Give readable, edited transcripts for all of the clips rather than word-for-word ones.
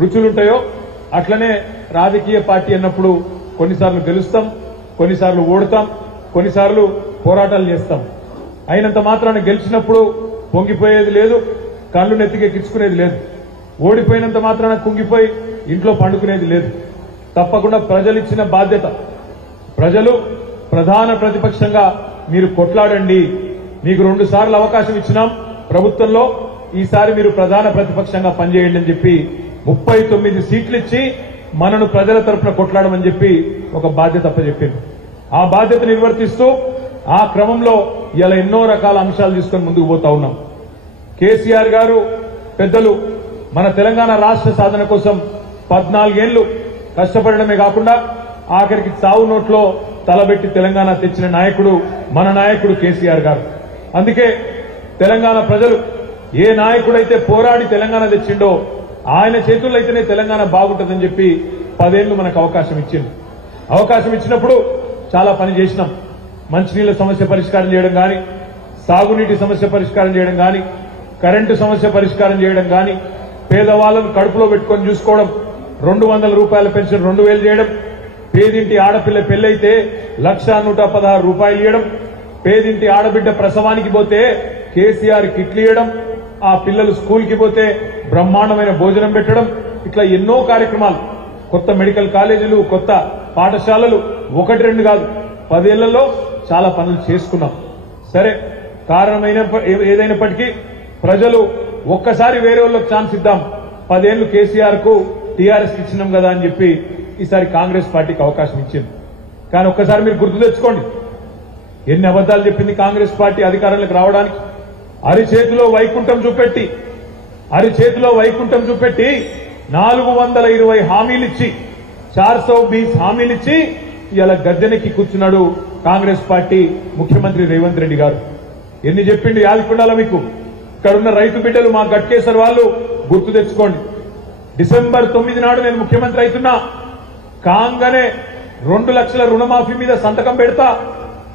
రుచులుంటాయో అట్లనే రాజకీయ పార్టీ అన్నప్పుడు కొన్నిసార్లు గెలుస్తాం, కొన్నిసార్లు ఓడుతాం, కొన్నిసార్లు పోరాటాలు చేస్తాం. అయినంత మాత్రాన గెలిచినప్పుడు పొంగిపోయేది లేదు, కళ్ళు నెత్తికెక్కించుకునేది లేదు. ఓడిపోయినంత మాత్రాన కుంగిపోయి ఇంట్లో పండుకునేది లేదు. తప్పకుండా ప్రజలు ఇచ్చిన బాధ్యత, ప్రజలు ప్రధాన ప్రతిపక్షంగా మీరు కొట్లాడండి. మీకు 2 సార్లు అవకాశం ఇచ్చినాం ప్రభుత్వంలో, ఈసారి మీరు ప్రధాన ప్రతిపక్షంగా పనిచేయండి అని చెప్పి 39 సీట్లు ఇచ్చి మనను ప్రజల తరఫున కొట్లాడమని చెప్పి ఒక బాధ్యత అప్పచెప్పింది. ఆ బాధ్యత నిర్వర్తిస్తూ ఆ క్రమంలో ఇలా ఎన్నో రకాల అంశాలు తీసుకొని ముందుకు పోతా ఉన్నాం. కేసీఆర్ గారు పెద్దలు మన తెలంగాణ రాష్ట్ర సాధన కోసం 14 ఏళ్లు కష్టపడడమే కాకుండా ఆఖరికి చావు నోట్లో తలబెట్టి తెలంగాణ తెచ్చిన నాయకుడు మన నాయకుడు కేసీఆర్ గారు. అందుకే తెలంగాణ ప్రజలు ఏ నాయకుడైతే పోరాడి తెలంగాణ తెచ్చిండో ఆయన చేతుల్లో అయితేనే తెలంగాణ బాగుంటుందని చెప్పి 10 ఏళ్లు మనకు అవకాశం ఇచ్చింది. అవకాశం ఇచ్చినప్పుడు చాలా పని చేసినాం. మంచినీళ్ల సమస్య పరిష్కారం చేయడం కానీ, సాగునీటి సమస్య పరిష్కారం చేయడం కానీ, కరెంటు సమస్య పరిష్కారం చేయడం కానీ, పేదవాళ్లను కడుపులో పెట్టుకొని చూసుకోవడం, 200 రూపాయల పెన్షన్ 2000 చేయడం, పేదింటి ఆడపిల్ల పెళ్లైతే 1,116 రూపాయలు ఇవ్వడం, పేదింటి ఆడబిడ్డ ప్రసవానికి పోతే కేసీఆర్ కిట్లు ఇవ్వడం, ఆ పిల్లలు స్కూల్కి పోతే బ్రహ్మాండమైన భోజనం పెట్టడం, ఇట్లా ఎన్నో కార్యక్రమాలు. కొత్త మెడికల్ కాలేజీలు, కొత్త పాఠశాలలు, 1-2 కాదు, 10 ఏళ్లలో చాలా పనులు చేసుకున్నాం. సరే, కారణమైన ఏదైనప్పటికీ ప్రజలు ఒక్కసారి వేరే వాళ్ళకి ఛాన్స్ ఇద్దాం, 10 ఏళ్లు కేసీఆర్ కు టీఆర్ఎస్ ఇచ్చినాం కదా అని చెప్పి ఈసారి కాంగ్రెస్ పార్టీకి అవకాశం ఇచ్చింది. కానీ ఒక్కసారి మీరు గుర్తు తెచ్చుకోండి, ఎన్ని అబద్దాలు చెప్పింది కాంగ్రెస్ పార్టీ అధికారంలోకి రావడానికి. అరిచేతిలో వైకుంఠం చూపెట్టి 420 హామీలిచ్చి 420 హామీలిచ్చి ఇలా గద్దెనెక్కి కూర్చున్నాడు కాంగ్రెస్ పార్టీ ముఖ్యమంత్రి రేవంత్ రెడ్డి గారు. ఎన్ని చెప్పిండు యాదకుండాల మీకు. ఇక్కడున్న రైతు బిడ్డలు, మా గట్కేసర్ వాళ్ళు గుర్తు తెచ్చుకోండి. డిసెంబర్ 9 నాడు నేను ముఖ్యమంత్రి అవుతున్నా, కాంగానే 2 లక్షల రుణమాఫీ మీద సంతకం పెడతా,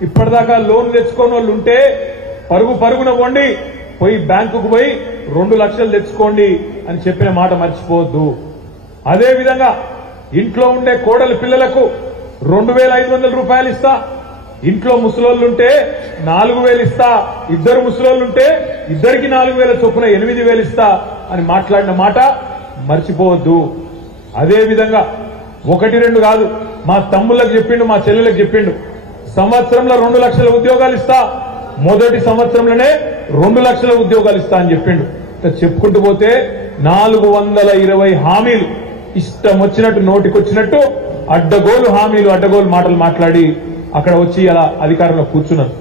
ఇప్పటిదాకా లోన్ తెచ్చుకోని వాళ్ళు ఉంటే పరుగున పోండి, పోయి బ్యాంకుకు పోయి 2 లక్షలు తెచ్చుకోండి అని చెప్పిన మాట మర్చిపోవద్దు. అదేవిధంగా ఇంట్లో ఉండే కోడలి పిల్లలకు 2,500 రూపాయలు ఇస్తా, ఇంట్లో ముసలోళ్లుంటే 4,000 ఇస్తా, 2 ముసలోళ్లుంటే 2కి 4,000 చొప్పున 8,000 ఇస్తా అని మాట్లాడిన మాట మర్చిపోవద్దు. అదేవిధంగా 1-2 కాదు, మా తమ్ముళ్ళకి చెప్పిండు, మా చెల్లెలకు చెప్పిండు, సంవత్సరంలో 2 లక్షల ఉద్యోగాలు ఇస్తా, మొదటి సంవత్సరంలోనే 2 లక్షల ఉద్యోగాలు ఇస్తా అని చెప్పిండు. చెప్పుకుంటూ పోతే 420 హామీలు ఇష్టం వచ్చినట్టు నోటికొచ్చినట్టు అడ్డగోలు హామీలు, అడ్డగోలు మాటలు మాట్లాడి అక్కడ వచ్చి అలా అధికారంలో కూర్చున్నారు.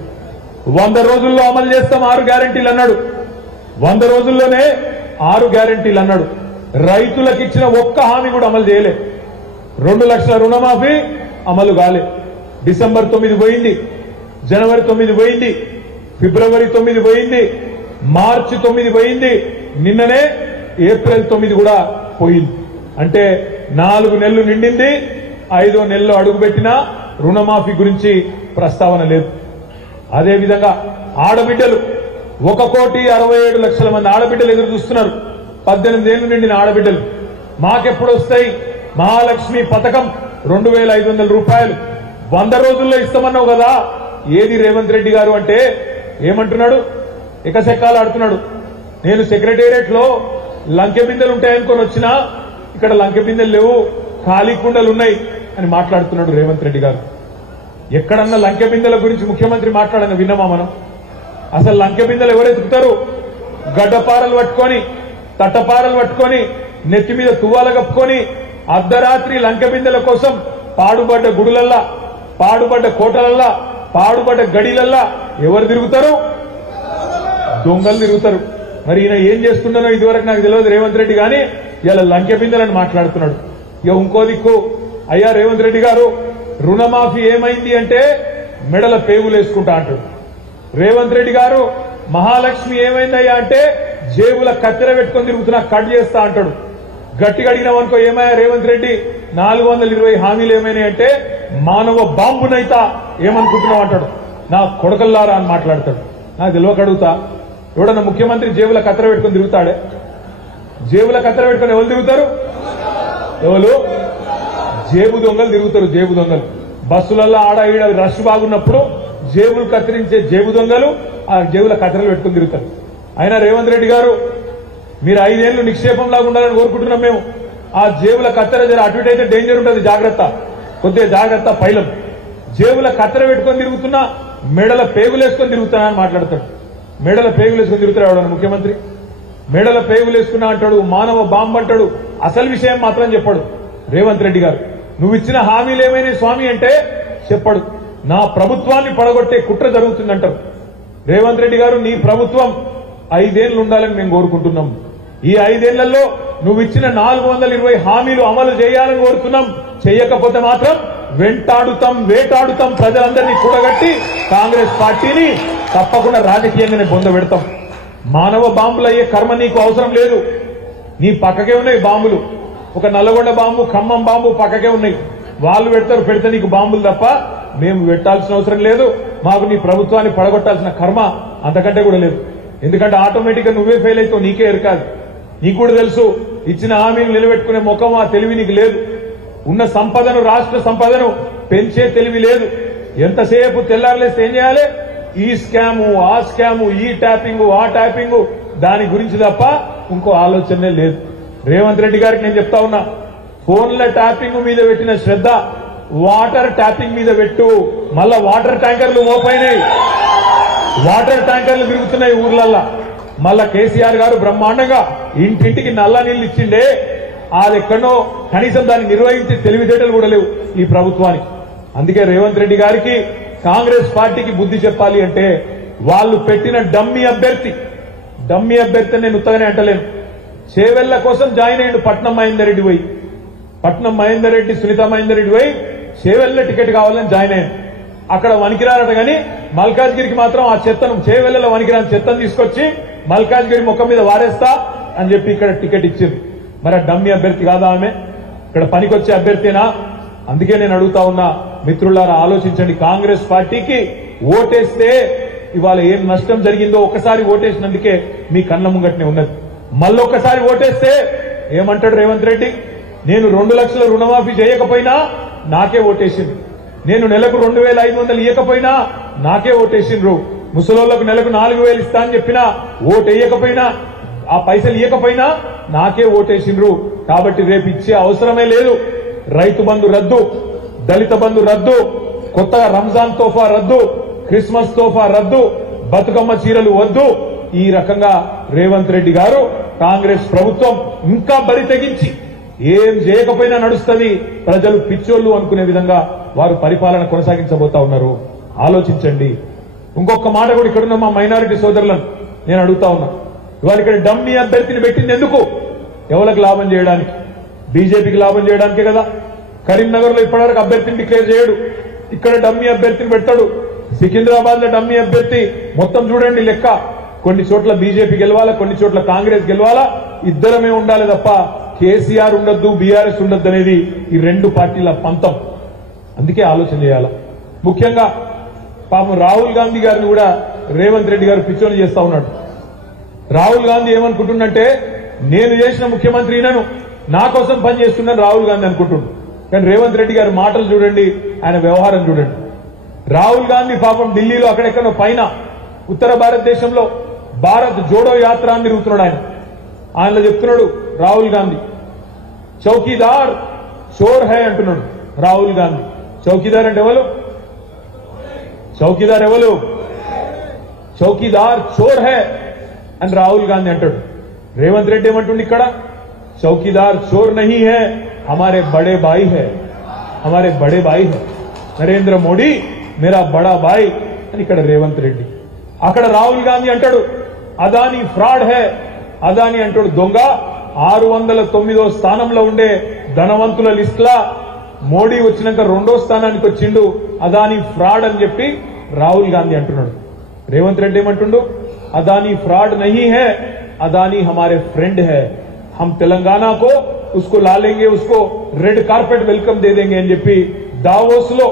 100 రోజుల్లో అమలు చేస్తాం 6 గ్యారెంటీలు అన్నాడు. 100 రోజుల్లోనే 6 గ్యారెంటీలు అన్నాడు. రైతులకు ఇచ్చిన ఒక్క హామీ కూడా అమలు చేయలే. 2 లక్షల రుణమాఫీ అమలు కాలే. డిసెంబర్ 9 పోయింది, జనవరి 9 పోయింది, ఫిబ్రవరి 9 పోయింది, మార్చి 9 పోయింది, నిన్ననే ఏప్రిల్ 9 కూడా పోయింది. అంటే 4 నెలలు నిండింది, 5వ నెలలో అడుగుపెట్టినా రుణమాఫీ గురించి ప్రస్తావన లేదు. అదేవిధంగా ఆడబిడ్డలు 1,67,00,000 మంది ఆడబిడ్డలు ఎదురు చూస్తున్నారు. 18 ఏళ్లు నిండిన ఆడబిడ్డలు. మాకెప్పుడు వస్తాయి మహాలక్ష్మి పథకం 2,500 రూపాయలు 100 రోజుల్లో ఇస్తామన్నావు కదా, ఏది రేవంత్ రెడ్డి గారు అంటే ఏమంటున్నాడు, ఎకసెక్కాలు ఆడుతున్నాడు. నేను సెక్రటేరియట్ లో లంకె బిందెలు ఉంటాయనుకొని వచ్చినా ఇక్కడ లంకె బిందెలు లేవు, ఖాళీ కుండలు ఉన్నాయి అని మాట్లాడుతున్నాడు రేవంత్ రెడ్డి గారు. ఎక్కడన్నా లంకె బిందెల గురించి ముఖ్యమంత్రి మాట్లాడని విన్నామా మనం? అసలు లంకె బిందెలు ఎవరు ఎత్తుకుతారు? గడ్డపారలు పట్టుకొని, తట్టపారలు పట్టుకొని, నెత్తి మీద తువ్వాల కప్పుకొని అర్ధరాత్రి లంకె బిందెల కోసం పాడుబడ్డ గుడులల్లా, పాడుబడ్డ కోటలల్లా, పాడుబడ్డ గడిలల్లా ఎవరు తిరుగుతారు? దొంగలు తిరుగుతారు. మరి ఈయన ఏం చేస్తున్నానో ఇదివరకు నాకు తెలియదు రేవంత్ రెడ్డి, కానీ ఇలా లంకె బిందెలని మాట్లాడుతున్నాడు. ఇక ఇంకో దిక్కు, అయ్యా రేవంత్ రెడ్డి గారు రుణమాఫీ ఏమైంది అంటే మెడల పేగులు వేసుకుంటా అంటాడు. రేవంత్ రెడ్డి గారు మహాలక్ష్మి ఏమైందయ్యా అంటే జేబుల కత్తెర పెట్టుకొని తిరుగుతున్నా, కట్ చేస్తా అంటాడు. గట్టిగా అడిగినామనుకో, ఏమయ్యా రేవంత్ రెడ్డి 420 హామీలు ఏమైనాయి అంటే మానవ బాంబునైతా ఏమనుకుంటున్నావు అంటాడు. నా కొడకల్లారా అని మాట్లాడతాడు. నాకు తెలియక అడుగుతా, ఎవడన్నా ముఖ్యమంత్రి జేబుల కత్తెర పెట్టుకొని తిరుగుతాడే? జేబుల కత్తెర పెట్టుకొని ఎవరు తిరుగుతారు? ఎవరు జేబు దొంగలు తిరుగుతారు. జేబు దొంగలు బస్సులలో ఆడ ఈడ రష్ బాగున్నప్పుడు జేబులు కత్తిరించే జేబు దొంగలు ఆ జేబుల కత్తెరలు పెట్టుకుని తిరుగుతారు. అయినా రేవంత్ రెడ్డి గారు మీరు 5 ఏళ్లు నిక్షేపం లాగా ఉండాలని కోరుకుంటున్నాం మేము. ఆ జేబుల కత్తెర జర అటు ఇటు అయితే డేంజర్ ఉంటుంది, జాగ్రత్త, కొద్దిగా జాగ్రత్త. పైలం జేబుల కత్తెర పెట్టుకొని తిరుగుతున్నా, మెడల పేగులేసుకొని తిరుగుతున్నా అని మాట్లాడతాడు. మెడల పేగులేసుకొని తిరుగుతాడు ముఖ్యమంత్రి. మెడల పేగులేసుకున్నా అంటాడు, మానవ బాంబు అంటాడు. అసలు విషయం మాత్రం చెప్పాడు రేవంత్ రెడ్డి గారు. నువ్వు ఇచ్చిన హామీలు ఏమైనా స్వామి అంటే చెప్పాడు. నా ప్రభుత్వాన్ని పడగొట్టే కుట్ర జరుగుతుందంటారు. రేవంత్ రెడ్డి గారు నీ ప్రభుత్వం 5 ఏళ్లు ఉండాలని మేము కోరుకుంటున్నాం. ఈ 5 ఏళ్లలో నువ్వు ఇచ్చిన 420 హామీలు అమలు చేయాలని కోరుతున్నాం. చేయకపోతే మాత్రం వెంటాడుతాం, వేటాడుతాం, ప్రజలందరినీ కూడగట్టి కాంగ్రెస్ పార్టీని తప్పకుండా రాజకీయంగానే బొందబెడతాం. మానవ బాంబులు అయ్యే కర్మ నీకు అవసరం లేదు. నీ పక్కకే ఉన్నాయి బాంబులు. ఒక నల్లగొండ బాంబు, ఖమ్మం బాంబు పక్కకే ఉన్నాయి. వాళ్ళు పెడతారు, పెడితే నీకు బాంబులు తప్ప మేము పెట్టాల్సిన అవసరం లేదు. మాకు నీ ప్రభుత్వాన్ని పడగొట్టాల్సిన కర్మ అంతకంటే కూడా లేదు. ఎందుకంటే ఆటోమేటిక్ గా నువ్వే ఫెయిల్ అవుతావు, నీకే ఎరకాదు. నీకు కూడా తెలుసు ఇచ్చిన హామీలు నిలబెట్టుకునే ముఖం ఆ తెలివి నీకు లేదు. ఉన్న సంపదను, రాష్ట్ర సంపదను పెంచే తెలివి లేదు. ఎంతసేపు తెల్లారలేస్తే ఏం చేయాలి? ఈ స్కాము, ఆ స్కాము, ఈ ట్యాపింగ్, ఆ ట్యాపింగ్, దాని గురించి తప్ప ఇంకో ఆలోచనే లేదు. రేవంత్ రెడ్డి గారికి నేను చెప్తా ఉన్నా, ఫోన్ల ట్యాపింగ్ మీద పెట్టిన శ్రద్ధ వాటర్ ట్యాపింగ్ మీద పెట్టు. మళ్ళా వాటర్ ట్యాంకర్లు మోపైనాయి, వాటర్ ట్యాంకర్లు తిరుగుతున్నాయి ఊర్లల్లా. మళ్ళా కేసీఆర్ గారు బ్రహ్మాండంగా ఇంటింటికి నల్ల నీళ్లు ఇచ్చిండే, అది ఎక్కడో కనీసం దాన్ని నిర్వహించి తెలివితేటలు కూడా లేవు ఈ ప్రభుత్వానికి. అందుకే రేవంత్ రెడ్డి గారికి, కాంగ్రెస్ పార్టీకి బుద్ధి చెప్పాలి అంటే వాళ్ళు పెట్టిన డమ్మీ అభ్యర్థి నేను ఉత్తగానే అంటలేను. చేవెళ్ల కోసం జాయిన్ అయ్యిండు పట్నం మహేందర్ రెడ్డి పోయి, పట్నం మహేందర్ రెడ్డి, సునీత మహేందర్ రెడ్డి పోయి చేవెళ్ల టికెట్ కావాలని జాయిన్ అయ్యాను. అక్కడ వనికిరారట గాని మల్కాజ్గిరికి మాత్రం ఆ చెత్తను, చేవెళ్లలో వనికిరాని చెత్తను తీసుకొచ్చి మల్కాజ్గిరి ముఖం మీద వారేస్తా అని చెప్పి ఇక్కడ టికెట్ ఇచ్చింది. మరి ఆ డమ్మీ అభ్యర్థి కాదా ఆమె? ఇక్కడ పనికొచ్చే అభ్యర్థినా? అందుకే నేను అడుగుతా ఉన్నా, మిత్రులారా ఆలోచించండి. కాంగ్రెస్ పార్టీకి ఓటేస్తే ఇవాళ ఏం నష్టం జరిగిందో ఒక్కసారి ఓటేసినందుకే మీ కళ్ళ ముంగట్నే ఉన్నది. మళ్ళొక్కసారి ఓటేస్తే ఏమంటాడు రేవంత్ రెడ్డి? నేను 2 లక్షల రుణమాఫీ చేయకపోయినా నాకే ఓటేసిండ్రు, నేను నెలకు 2,500 ఇవ్వకపోయినా నాకే ఓటేసిండ్రు, ముసలోళ్లకు నెలకు 4,000 ఇస్తా అని చెప్పినా ఓటు వేయకపోయినా, ఆ పైసలు ఇవ్వకపోయినా నాకే ఓటేసిండ్రు. కాబట్టి రేపు ఇచ్చే అవసరమే లేదు. రైతు బంధు రద్దు, దళిత బంధు రద్దు, కొత్తగా రంజాన్ తోఫా రద్దు, క్రిస్మస్ తోఫా రద్దు, బతుకమ్మ చీరలు వద్దు. ఈ రకంగా రేవంత్ రెడ్డి గారు, కాంగ్రెస్ ప్రభుత్వం ఇంకా బరి తెగించి ఏం చేయకపోయినా నడుస్తుంది, ప్రజలు పిచ్చోళ్లు అనుకునే విధంగా వారు పరిపాలన కొనసాగించబోతా ఉన్నారు. ఆలోచించండి. ఇంకొక మాట కూడా ఇక్కడున్న మా మైనారిటీ సోదరులను నేను అడుగుతా ఉన్నా, ఇవాళ ఇక్కడ డమ్మీ అభ్యర్థిని పెట్టింది ఎందుకు? ఎవరికి లాభం చేయడానికి? బీజేపీకి లాభం చేయడానికే కదా. కరీంనగర్ లో ఇప్పటివరకు అభ్యర్థిని డిక్లేర్ చేయడు, ఇక్కడ డమ్మీ అభ్యర్థిని పెడతాడు. సికింద్రాబాద్ లో డమ్మీ అభ్యర్థి మొత్తం చూడండి లెక్క. కొన్ని చోట్ల బీజేపీ గెలవాలా, కొన్ని చోట్ల కాంగ్రెస్ గెలవాలా, ఇద్దరమే ఉండాలి తప్ప కేసీఆర్ ఉండొద్దు, బీఆర్ఎస్ ఉండొద్దు అనేది ఈ 2 పార్టీల పంతం. అందుకే ఆలోచన చేయాల. ముఖ్యంగా పాపం రాహుల్ గాంధీ గారిని కూడా రేవంత్ రెడ్డి గారు పిచ్చోని చేస్తా ఉన్నాడు. రాహుల్ గాంధీ ఏమనుకుంటుండంటే, నేను చేసిన ముఖ్యమంత్రినను, నా కోసం పనిచేస్తున్నాను రాహుల్ గాంధీ అనుకుంటుండు. కానీ రేవంత్ రెడ్డి గారి మాటలు చూడండి, ఆయన వ్యవహారం చూడండి. రాహుల్ గాంధీ పాపం ఢిల్లీలో అక్కడెక్కడో పైన ఉత్తర భారతదేశంలో భారత్ జోడో యాత్ర అని తిరుగుతున్నాడు. ఆయనలో చెప్తున్నాడు రాహుల్ గాంధీ, చౌకీదార్ చోర్ హై అంటున్నాడు రాహుల్ గాంధీ. చౌకీదార్ అంటే ఎవరు? చౌకీదార్ ఎవరు? చౌకీదార్ చోర్ హై అని రాహుల్ గాంధీ అంటాడు. రేవంత్ రెడ్డి ఏమంటుండు ఇక్కడ? చౌకీదార్ చోర్ నహీ హై, హమారే బడే బాయి హై, హమారే బడే బాయి హై, నరేంద్ర మోడీ మేరా బడా బాయ్ అని ఇక్కడ రేవంత్ రెడ్డి. అక్కడ రాహుల్ గాంధీ అంటాడు అదానీ ఫ్రాడ్ హై, అదానీ అంటాడు దొంగ. 609వ స్థానంలో ఉండే ధనవంతుల లిస్టులా మోడీ వచ్చినాక 2వ స్థానానికి వచ్చిండు, అదానీ ఫ్రాడ్ అని చెప్పి రాహుల్ గాంధీ అంటున్నాడు. రేవంత్ రెడ్డి ఏమంటుండు? అదానీ ఫ్రాడ్ నహీ హై, అదానీ హమారే ఫ్రెండ్ హై, हम तेलंगाना को उसको ला लेंगे, उसको रेड कार्पेट वेलकम दे देंगे అని చెప్పి దావోస్ లో